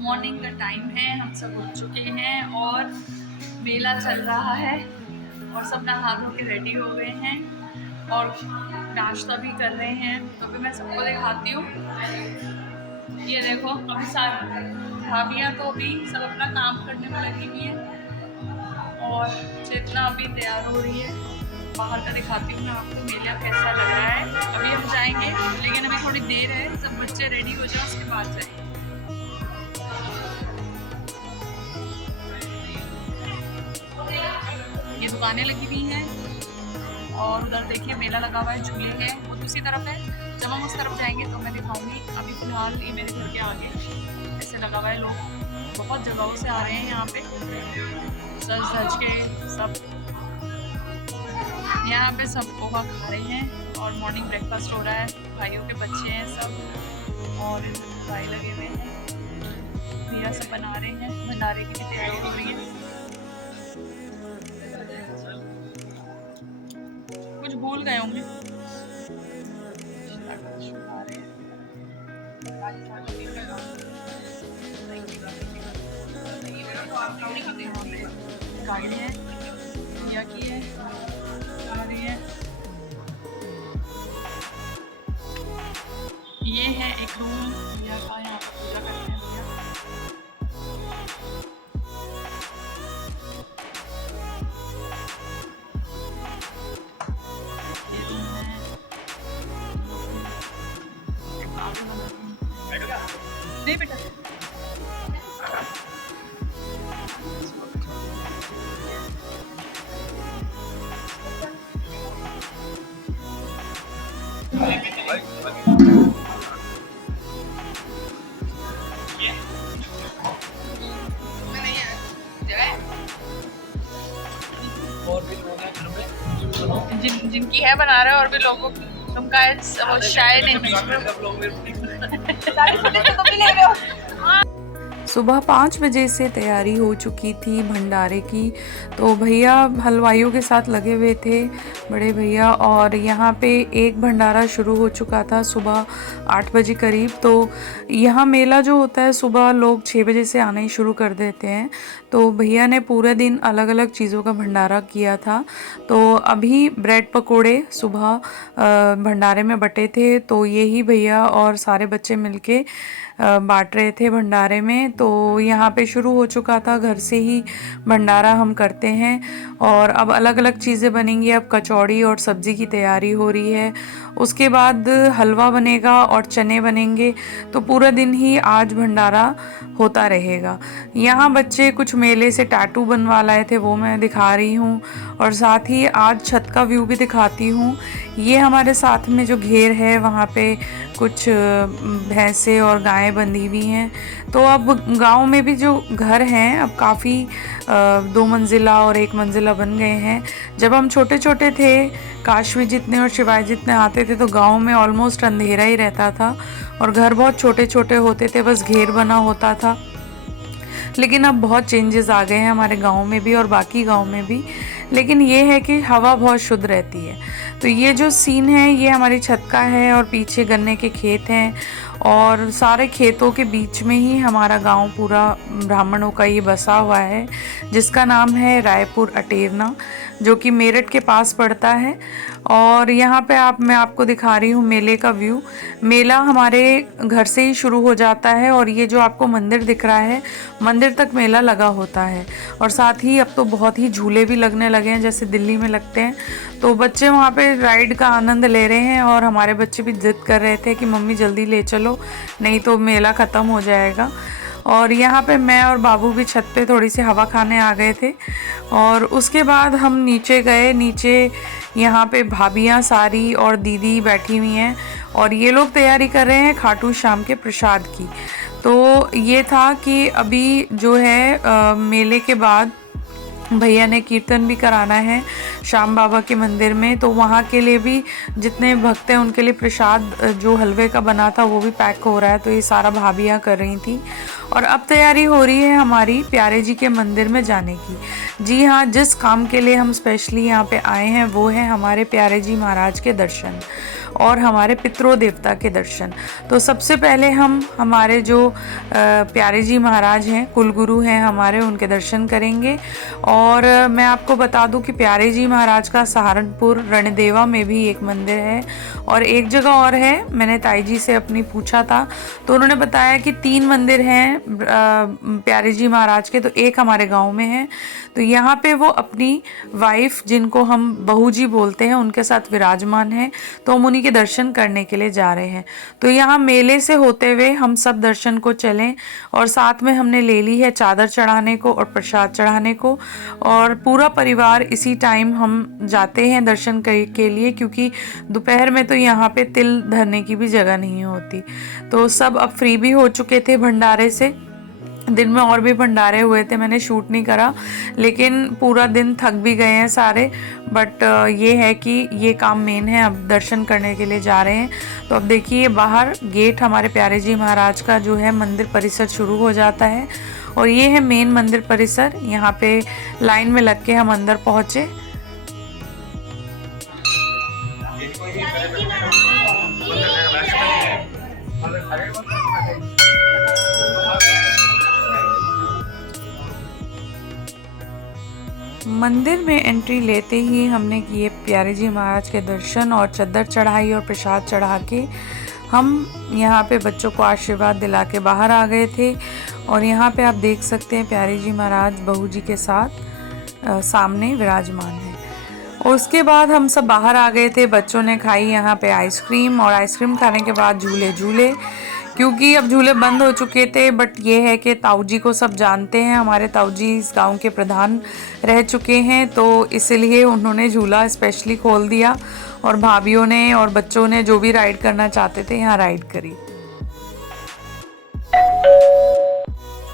Morning का time है, हम सब उठ चुके हैं और मेला चल रहा है और सब नहा धो के रेडी हो गए हैं और नाश्ता भी कर रहे हैं। तो अभी मैं सबको दिखाती हूँ। ये देखो, अभी सारी भाभियाँ तो अभी सब अपना काम करने में लगी हुई है और चेतना अभी तैयार हो रही है। बाहर का दिखाती हूँ मैं आपको मेला कैसा लग रहा है। अभी हम जाएंगे, लेकिन अभी थोड़ी देर है, सब बच्चे रेडी हो जाए उसके बाद जाएंगे। ये दुकानें लगी हुई हैं और उधर देखिए मेला लगा हुआ है, झूले हैं, वो दूसरी तरफ है। जब हम उस तरफ जाएंगे तो मैं दिखाऊंगी। अभी फिलहाल ये मेरे घर के आगे ऐसे लगा हुआ है। लोग बहुत जगहों से आ रहे हैं यहाँ पे, सज धज के सब यहाँ पे सब पोहा खा रहे हैं और मॉर्निंग ब्रेकफास्ट हो रहा है। भाइयों के बच्चे हैं सब और भाई लगे हुए हैं, भैया सब बना रहे हैं। भंडारे की भी तैयारी हो रही है। कुछ भूल गए होंगे। गाड़ी है, भैया की है, हमारी है। ये है एक रूम भैया का, यहाँ पर पूजा करते हैं भैया। ये रूम है, नहीं बेटा। जिनकी है बना रहे हो और भी लोगों तुम का वो शायद सुबह 5 बजे से तैयारी हो चुकी थी भंडारे की। तो भैया हलवाइयों के साथ लगे हुए थे, बड़े भैया। और यहाँ पे एक भंडारा शुरू हो चुका था सुबह 8 बजे करीब। तो यहाँ मेला जो होता है सुबह लोग 6 बजे से आना ही शुरू कर देते हैं। तो भैया ने पूरे दिन अलग अलग चीज़ों का भंडारा किया था। तो अभी ब्रेड पकोड़े सुबह भंडारे में बटे थे, तो यही भैया और सारे बच्चे मिलके बांट रहे थे भंडारे में। तो यहाँ पे शुरू हो चुका था, घर से ही भंडारा हम करते हैं और अब अलग अलग चीज़ें बनेंगी। अब कचौड़ी और सब्ज़ी की तैयारी हो रही है, उसके बाद हलवा बनेगा और चने बनेंगे। तो पूरा दिन ही आज भंडारा होता रहेगा। यहाँ बच्चे कुछ मेले से टैटू बनवा लाए थे, वो मैं दिखा रही हूँ और साथ ही आज छत का व्यू भी दिखाती हूँ। ये हमारे साथ में जो घेर है वहाँ पे कुछ भैंसे और गायें बंधी हुई हैं। तो अब गांव में भी जो घर हैं अब काफ़ी 2 मंजिला और 1 मंजिला बन गए हैं। जब हम छोटे छोटे थे, काशवी जितने और शिवाय जितने आते थे, तो गांव में ऑलमोस्ट अंधेरा ही रहता था और घर बहुत छोटे छोटे होते थे, बस घेर बना होता था। लेकिन अब बहुत चेंजेस आ गए हैं हमारे गांव में भी और बाकी गांव में भी। लेकिन ये है कि हवा बहुत शुद्ध रहती है। तो ये जो सीन है ये हमारी छत का है और पीछे गन्ने के खेत हैं और सारे खेतों के बीच में ही हमारा गांव पूरा ब्राह्मणों का ये बसा हुआ है, जिसका नाम है रायपुर अटेरना, जो कि मेरठ के पास पड़ता है। और यहाँ पे मैं आपको दिखा रही हूँ मेले का व्यू। मेला हमारे घर से ही शुरू हो जाता है और ये जो आपको मंदिर दिख रहा है, मंदिर तक मेला लगा होता है। और साथ ही अब तो बहुत ही झूले भी लगने लगे हैं जैसे दिल्ली में लगते हैं। तो बच्चे वहाँ पे राइड का आनंद ले रहे हैं और हमारे बच्चे भी जिद कर रहे थे कि मम्मी जल्दी ले चलो, नहीं तो मेला ख़त्म हो जाएगा। और यहाँ पे मैं और बाबू भी छत पे थोड़ी सी हवा खाने आ गए थे और उसके बाद हम नीचे गए। नीचे यहाँ पे भाभियाँ सारी और दीदी बैठी हुई हैं और ये लोग तैयारी कर रहे हैं खाटू श्याम के प्रसाद की। तो ये था कि अभी जो है मेले के बाद भैया ने कीर्तन भी कराना है श्याम बाबा के मंदिर में। तो वहाँ के लिए भी जितने भक्त हैं उनके लिए प्रसाद जो हलवे का बना था वो भी पैक हो रहा है। तो ये सारा भाभियाँ कर रही थी और अब तैयारी हो रही है हमारी प्यारे जी के मंदिर में जाने की। जी हाँ, जिस काम के लिए हम स्पेशली यहाँ पे आए हैं वो है हमारे प्यारे जी महाराज के दर्शन और हमारे पितरों देवता के दर्शन। तो सबसे पहले हम हमारे जो प्यारे जी महाराज हैं, कुलगुरु हैं हमारे, उनके दर्शन करेंगे। और मैं आपको बता दूं कि प्यारे जी महाराज का सहारनपुर रणदेवा में भी एक मंदिर है और एक जगह और है। मैंने ताई जी से अपनी पूछा था तो उन्होंने बताया कि 3 मंदिर हैं प्यारे जी महाराज के, तो एक हमारे गांव में है। तो यहाँ पे वो अपनी वाइफ, जिनको हम बहू जी बोलते हैं, उनके साथ विराजमान है। तो हम उन्हीं के दर्शन करने के लिए जा रहे हैं। तो यहाँ मेले से होते हुए हम सब दर्शन को चलें और साथ में हमने ले ली है चादर चढ़ाने को और प्रसाद चढ़ाने को। और पूरा परिवार इसी टाइम हम जाते हैं दर्शन के लिए, क्योंकि दोपहर में तो यहाँ पे तिल धरने की भी जगह नहीं होती। तो सब अब फ्री भी हो चुके थे भंडारे से। दिन में और भी भंडारे हुए थे, मैंने शूट नहीं करा, लेकिन पूरा दिन थक भी गए हैं सारे। बट ये है कि ये काम मेन है, अब दर्शन करने के लिए जा रहे हैं। तो अब देखिए बाहर गेट हमारे प्यारे जी महाराज का जो है मंदिर परिसर शुरू हो जाता है और ये है मेन मंदिर परिसर। यहाँ पे लाइन में लग के हम अंदर पहुँचे। मंदिर में एंट्री लेते ही हमने किए प्यारे जी महाराज के दर्शन और चद्दर चढ़ाई और प्रसाद चढ़ा के हम यहाँ पे बच्चों को आशीर्वाद दिला के बाहर आ गए थे। और यहाँ पे आप देख सकते हैं प्यारे जी महाराज बहू जी के साथ सामने विराजमान है। और उसके बाद हम सब बाहर आ गए थे। बच्चों ने खाई यहाँ पे आइसक्रीम और आइसक्रीम खाने के बाद झूले झूले, क्योंकि अब झूले बंद हो चुके थे। बट ये है कि ताऊ जी को सब जानते हैं, हमारे ताऊ जी इस गांव के प्रधान रह चुके हैं, तो इसलिए उन्होंने झूला स्पेशली खोल दिया और भाभीयों ने और बच्चों ने जो भी राइड करना चाहते थे यहाँ राइड करी।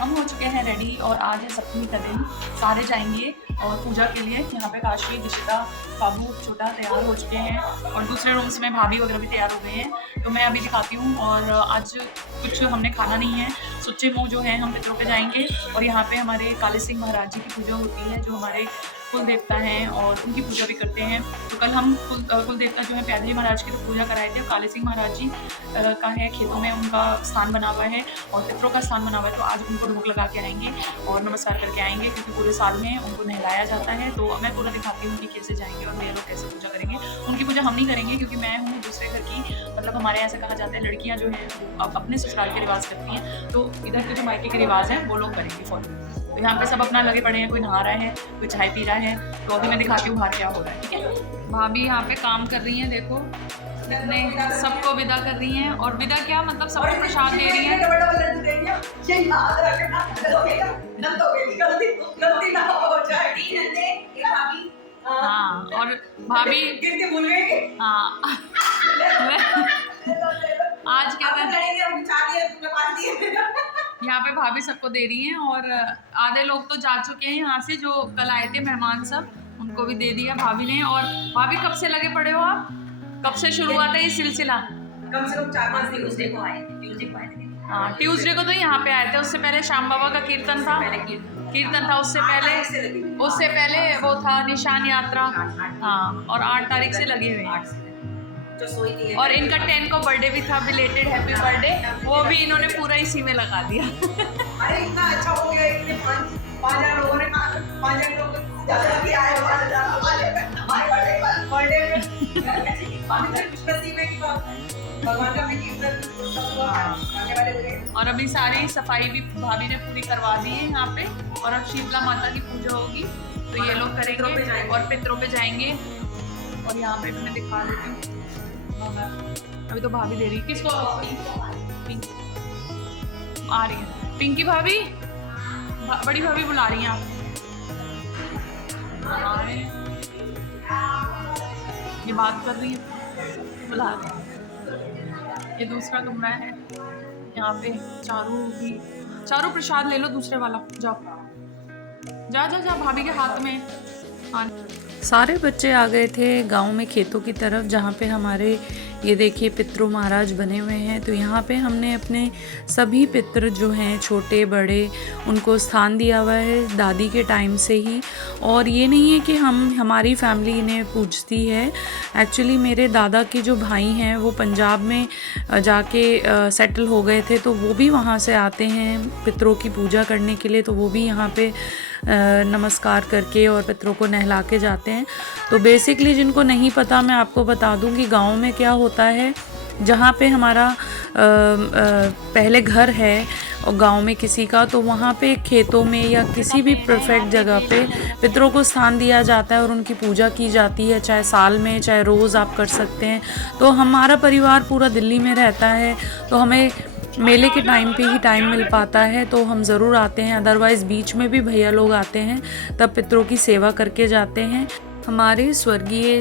हम हो चुके हैं रेडी और आज है सप्तमी का दिन। सारे जाएंगे और पूजा के लिए। यहाँ पे काशी, दिशिता, बाबू छोटा तैयार हो चुके हैं और दूसरे रूम्स में भाभी वगैरह भी तैयार हो गए हैं। तो मैं अभी दिखाती हूँ। और आज कुछ हमने खाना नहीं है, सुच्चे मुँह जो है हम पितरों पे जाएंगे। और यहाँ पे हमारे काले सिंह महाराज जी की पूजा होती है, जो हमारे कुल देवता हैं और उनकी पूजा भी करते हैं। तो कल हम कुल देवता जो है प्यारे जी महाराज की तो पूजा कराए थे। काले सिंह महाराज जी का है खेतों में उनका स्थान बना हुआ है और पितरों का स्थान बना हुआ है। तो आज उनको ढोक लगा के आएंगे और नमस्कार करके आएंगे, क्योंकि पूरे साल में उनको नहलाया जाता है। तो मैं पूरा दिखाती हूँ कि कैसे जाएंगे और मेरे लोग कैसे पूजा करेंगे। उनकी पूजा हम नहीं करेंगे, क्योंकि मैं हूँ दूसरे घर की, मतलब हमारे यहाँ से कहा जाता है लड़कियाँ जो हैं अपने ससुराल के रिवाज करती हैं, तो इधर के जो मायके के रिवाज हैं वो लोग करेंगे फॉलो। तो यहाँ पे सब अपना लगे पड़े हैं, कोई नहा रहा है, कोई चाय पी रहा है। तो अभी मैं दिखाती हूँ बाहर क्या हो रहा है, ठीक है। भाभी यहाँ पे काम कर रही हैं, देखो कितने सबको विदा कर रही हैं। और विदा क्या मतलब सबको प्रसाद दे रही हैं। हाँ, और भाभी हाँ आज क्या यहाँ पे भाभी सबको दे रही हैं। और आधे लोग तो जा चुके हैं यहाँ से, जो कल आए थे मेहमान सब, उनको भी दे दिया भाभी ने। और भाभी कब से लगे पड़े हो आप? कब से शुरू हुआ था ये सिलसिला? कम से कम 4-5 ट्यूसडे को आए थे। हाँ, ट्यूसडे को तो यहाँ पे आए थे। उससे पहले श्याम बाबा का कीर्तन था, उससे पहले वो था निशान यात्रा। हाँ, और 8 तारीख से लगे हुए हैं। और इनका 10 को बर्थडे भी था, बिलेटेड हैप्पी बर्थडे, वो भी इन्होंने पूरा इसी में लगा दिया। अरे इतना अच्छा हो गया, इतने 5,000 लोगों ने 5,000 लोग जल्दी आए, बर्थडे भगवान का और अभी सारी सफाई भी भाभी ने पूरी करवा दी है यहाँ पे। और अब शीतला माता की पूजा होगी, तो ये लोग करेंगे और पितरों पे जाएंगे। और यहाँ पे भी मैं दिखा देती हूँ, अभी तो भाभी दे रही है। किसको? पिंकी आ रही है, पिंकी भाभी, बड़ी भाभी बुला रही हैं आप। ये बात कर रही है, बुला रही है। ये दूसरा कमरा है, यहाँ पे चारों प्रसाद ले लो, दूसरे वाला जाओ जा जा जा भाभी के हाथ में। हाँ, सारे बच्चे आ गए थे गांव में खेतों की तरफ, जहाँ पे हमारे ये देखिए पितृ महाराज बने हुए हैं। तो यहाँ पे हमने अपने सभी पितृ जो हैं छोटे बड़े उनको स्थान दिया हुआ है दादी के टाइम से ही। और ये नहीं है कि हमारी फैमिली इन्हें पूजती है। एक्चुअली मेरे दादा के जो भाई हैं वो पंजाब में जाके सेटल हो गए थे, तो वो भी वहाँ से आते हैं पितरों की पूजा करने के लिए। तो वो भी यहाँ पे नमस्कार करके और पितरों को नहला के जाते हैं। तो बेसिकली जिनको नहीं पता मैं आपको बता दूं कि गांव में क्या होता है। जहाँ पे हमारा पहले घर है और गांव में किसी का, तो वहाँ पे खेतों में या किसी भी परफेक्ट जगह पे पितरों को स्थान दिया जाता है और उनकी पूजा की जाती है, चाहे साल में चाहे रोज़ आप कर सकते हैं। तो हमारा परिवार पूरा दिल्ली में रहता है, तो हमें मेले के टाइम पे ही टाइम मिल पाता है, तो हम ज़रूर आते हैं। अदरवाइज़ बीच में भी भैया लोग आते हैं, तब पितरों की सेवा करके जाते हैं। हमारे स्वर्गीय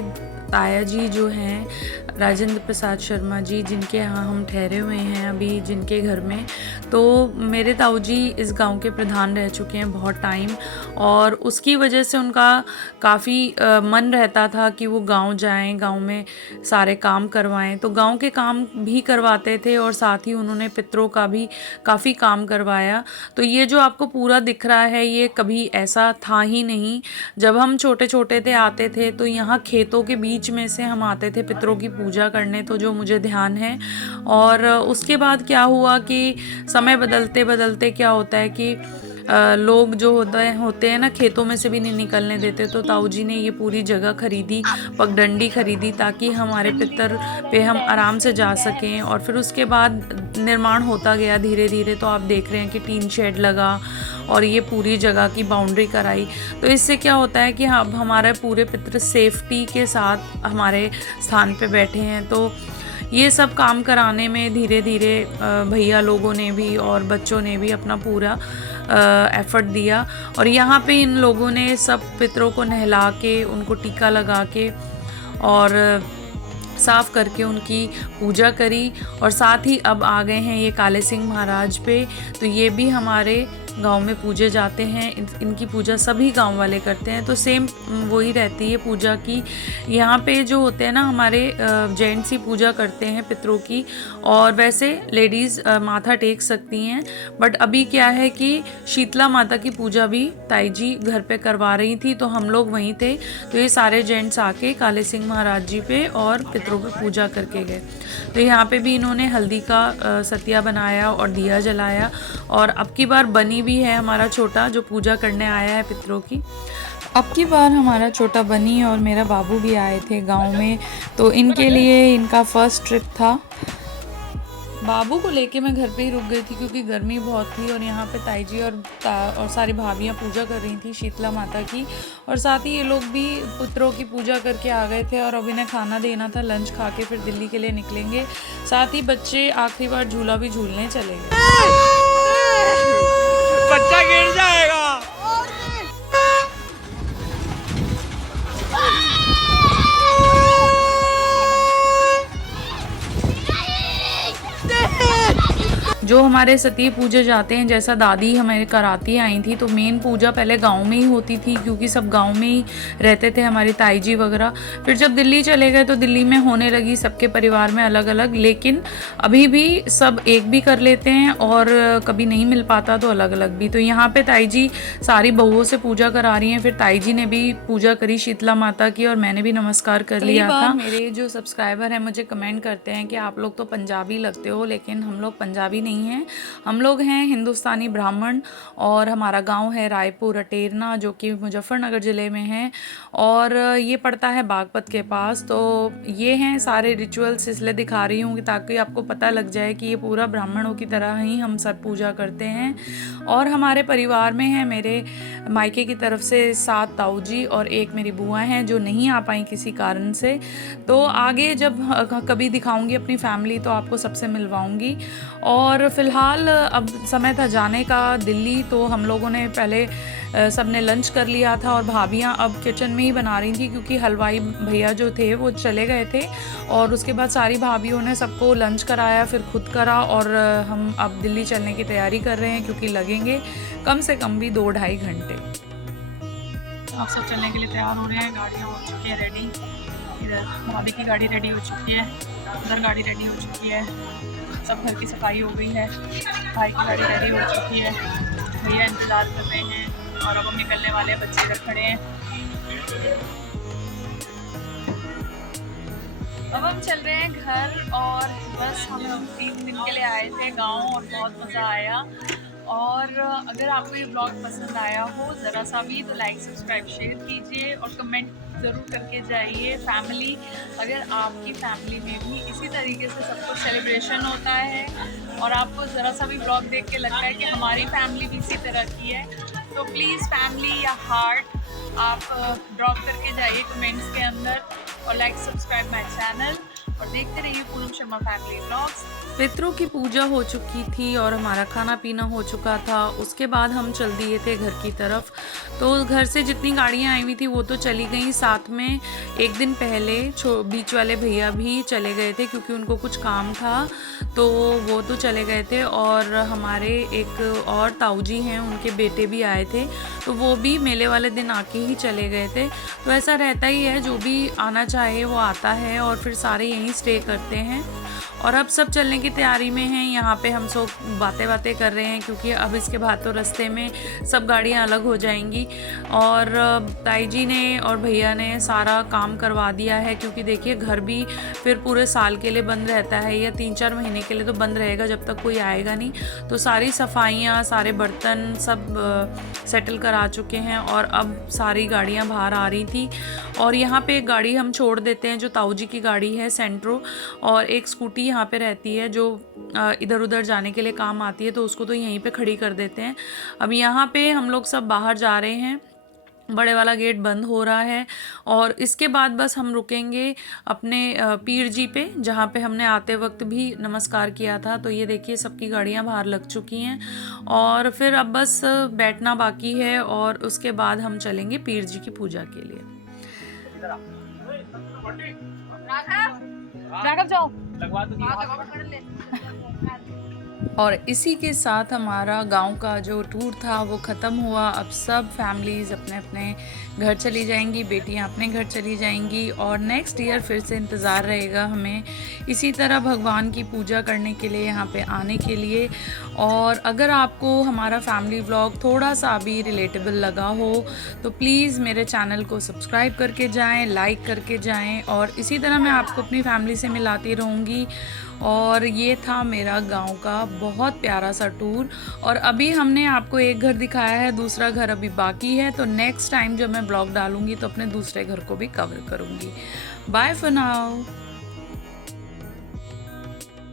ताया जी जो हैं राजेंद्र प्रसाद शर्मा जी, जिनके यहाँ हम ठहरे हुए हैं अभी, जिनके घर में, तो मेरे ताऊ जी इस गांव के प्रधान रह चुके हैं बहुत टाइम। और उसकी वजह से उनका काफ़ी मन रहता था कि वो गांव जाएं, गांव में सारे काम करवाएं। तो गांव के काम भी करवाते थे और साथ ही उन्होंने पितरों का भी काफ़ी काम करवाया। तो ये जो आपको पूरा दिख रहा है ये कभी ऐसा था ही नहीं। जब हम छोटे छोटे थे आते थे तो यहाँ खेतों के बीच में से हम आते थे पितरों की पूजा करने, तो जो मुझे ध्यान है। और उसके बाद क्या हुआ कि समय बदलते बदलते क्या होता है कि लोग जो होते हैं ना खेतों में से भी नहीं निकलने देते। तो ताऊ जी ने ये पूरी जगह खरीदी, पगडंडी खरीदी, ताकि हमारे पितर पे हम आराम से जा सकें। और फिर उसके बाद निर्माण होता गया धीरे धीरे। तो आप देख रहे हैं कि टीन शेड लगा और ये पूरी जगह की बाउंड्री कराई। तो इससे क्या होता है कि अब हमारे पूरे पितर सेफ्टी के साथ हमारे स्थान पे बैठे हैं। तो ये सब काम कराने में धीरे धीरे भैया लोगों ने भी और बच्चों ने भी अपना पूरा एफर्ट दिया। और यहाँ पे इन लोगों ने सब पितरों को नहला के, उनको टीका लगा के और साफ़ करके उनकी पूजा करी। और साथ ही अब आ गए हैं ये काले सिंह महाराज पे, तो ये भी हमारे गांव में पूजे जाते हैं। इनकी पूजा सभी गांव वाले करते हैं, तो सेम वही रहती है पूजा की। यहाँ पे जो होते हैं ना हमारे जेंट्स ही पूजा करते हैं पितरों की, और वैसे लेडीज़ माथा टेक सकती हैं। बट अभी क्या है कि शीतला माता की पूजा भी ताई जी घर पे करवा रही थी, तो हम लोग वहीं थे। तो ये सारे जेंट्स आके काले सिंह महाराज जी पे और पितरों पे पूजा करके गए। तो यहाँ पे भी इन्होंने हल्दी का सतिया बनाया और दिया जलाया। और अब की बार बनी भी है हमारा छोटा, जो पूजा करने आया है पितरों की। अब की बार हमारा छोटा बनी और मेरा बाबू भी आए थे गांव में, तो इनके लिए इनका फर्स्ट ट्रिप था। बाबू को लेके मैं घर पे ही रुक गई थी क्योंकि गर्मी बहुत थी। और यहाँ पे ताई जी और सारी भाभियाँ पूजा कर रही थी शीतला माता की, और साथ ही ये लोग भी पुत्रों की पूजा करके आ गए थे। और अब इन्हें खाना देना था, लंच खा के फिर दिल्ली के लिए निकलेंगे। साथ ही बच्चे आखिरी बार झूला भी झूलने चले गए। बच्चा गिर जाएगा। जो हमारे सती पूजे जाते हैं, जैसा दादी हमें कराती आई थी, तो मेन पूजा पहले गांव में ही होती थी क्योंकि सब गांव में ही रहते थे, हमारी ताई जी वगैरह। फिर जब दिल्ली चले गए तो दिल्ली में होने लगी सबके परिवार में अलग अलग, लेकिन अभी भी सब एक भी कर लेते हैं और कभी नहीं मिल पाता तो अलग अलग भी। तो यहाँ पे ताई जी सारी बहुओं से पूजा करा रही हैं। फिर ताई जी ने भी पूजा करी शीतला माता की और मैंने भी नमस्कार कर लिया था। मेरे जो सब्सक्राइबर हैं मुझे कमेंट करते हैं कि आप लोग तो पंजाबी लगते हो, लेकिन हम लोग पंजाबी नहीं हैं, हम लोग हैं हिंदुस्तानी ब्राह्मण। और हमारा गांव है रायपुर अटेरना, जो कि मुजफ्फरनगर ज़िले में है, और ये पड़ता है बागपत के पास। तो ये हैं सारे रिचुअल्स, इसलिए दिखा रही हूँ ताकि आपको पता लग जाए कि ये पूरा ब्राह्मणों की तरह ही हम सब पूजा करते हैं। और हमारे परिवार में है मेरे मायके की तरफ से 7 ताऊ जी और एक मेरी बुआ हैं जो नहीं आ पाई किसी कारण से। तो आगे जब कभी दिखाऊंगी अपनी फैमिली तो आपको सबसे मिलवाऊंगी। और फ़िलहाल अब समय था जाने का दिल्ली, तो हम लोगों ने पहले सबने लंच कर लिया था और भाभियाँ अब किचन में ही बना रही थी क्योंकि हलवाई भैया जो थे वो चले गए थे। और उसके बाद सारी भाभियों ने सबको लंच कराया, फिर खुद करा, और हम अब दिल्ली चलने की तैयारी कर रहे हैं क्योंकि लगेंगे कम से कम भी 2-2.5 घंटे। आप सब चलने के लिए तैयार हो रहे हैं, गाड़ियाँ हो चुकी है रेडी। इधर भाभी की गाड़ी रेडी हो चुकी है उधर गाड़ी रेडी हो चुकी है, सब घर की सफाई हो गई है, भाई की गाड़ी रेडी हो चुकी है, भैया इंतज़ार कर रहे हैं और अब हम निकलने वाले हैं, बच्चे इधर खड़े हैं। अब हम चल रहे हैं घर और बस हम 3 दिन के लिए आए थे गांव और बहुत मज़ा आया। और अगर आपको ये ब्लॉग पसंद आया हो ज़रा सा भी तो लाइक सब्सक्राइब शेयर कीजिए और कमेंट ज़रूर करके जाइए। फैमिली, अगर आपकी फैमिली में भी इसी तरीके से सब कुछ सेलिब्रेशन होता है और आपको ज़रा सा भी ब्लॉग देख के लगता है कि हमारी फैमिली भी इसी तरह की है, तो प्लीज़ फैमिली या हार्ट आप ड्रॉप करके जाइए कमेंट्स के अंदर और लाइक सब्सक्राइब माय चैनल और देखते रहिए पूनम शर्मा फैमिली व्लॉग्स। पितरों की पूजा हो चुकी थी और हमारा खाना पीना हो चुका था। उसके बाद हम चल दिए थे घर की तरफ। तो घर से जितनी गाड़ियाँ आई हुई थी वो तो चली गई, साथ में एक दिन पहले बीच वाले भैया भी चले गए थे क्योंकि उनको कुछ काम था, तो वो तो चले गए थे। और हमारे एक और ताऊ जी हैं, उनके बेटे भी आए थे, तो वो भी मेले वाले दिन आके ही चले गए थे। तो ऐसा रहता ही है, जो भी आना चाहे वो आता है और फिर सारे यहीं स्टे करते हैं। और अब सब चलने की तैयारी में हैं। यहाँ पे हम सब बातें कर रहे हैं क्योंकि अब इसके बाद तो रास्ते में सब गाड़ियाँ अलग हो जाएंगी। और ताई जी ने और भैया ने सारा काम करवा दिया है क्योंकि देखिए घर भी फिर पूरे साल के लिए बंद रहता है या 3-4 महीने के लिए तो बंद रहेगा जब तक कोई आएगा नहीं। तो सारी सफाइयाँ, सारे बर्तन सब सेटल करा चुके हैं और अब सारी गाड़ियाँ बाहर आ रही थी। और यहाँ पे एक गाड़ी हम छोड़ देते हैं जो ताऊ जी की गाड़ी है सेंट्रो, और एक स्कूटी यहाँ पे रहती है जो इधर उधर जाने के लिए काम आती है, तो उसको तो यहीं पे खड़ी कर देते हैं। अब यहाँ पे हम लोग सब बाहर जा रहे हैं, बड़े वाला गेट बंद हो रहा है और इसके बाद बस हम रुकेंगे अपने पीर जी पे, जहाँ पे हमने आते वक्त भी नमस्कार किया था। तो ये देखिए सबकी गाड़ियाँ बाहर लग चुकी हैं और फिर अब बस बैठना बाकी है और उसके बाद हम चलेंगे पीर जी की पूजा के लिए। राघव जाओ। और इसी के साथ हमारा गांव का जो टूर था वो ख़त्म हुआ। अब सब फैमिलीज़ अपने अपने घर चली जाएंगी, बेटियां अपने घर चली जाएंगी और नेक्स्ट ईयर फिर से इंतज़ार रहेगा हमें इसी तरह भगवान की पूजा करने के लिए यहाँ पे आने के लिए। और अगर आपको हमारा फैमिली व्लॉग थोड़ा सा भी रिलेटेबल लगा हो तो प्लीज़ मेरे चैनल को सब्सक्राइब करके जाएं, लाइक करके जाएं और इसी तरह मैं आपको अपनी फैमिली से मिलाती रहूँगी। और ये था मेरा गांव का बहुत प्यारा सा टूर और अभी हमने आपको एक घर दिखाया है, दूसरा घर अभी बाकी है। तो नेक्स्ट टाइम जब मैं ब्लॉग डालूँगी तो अपने दूसरे घर को भी कवर करूँगी। Bye for now.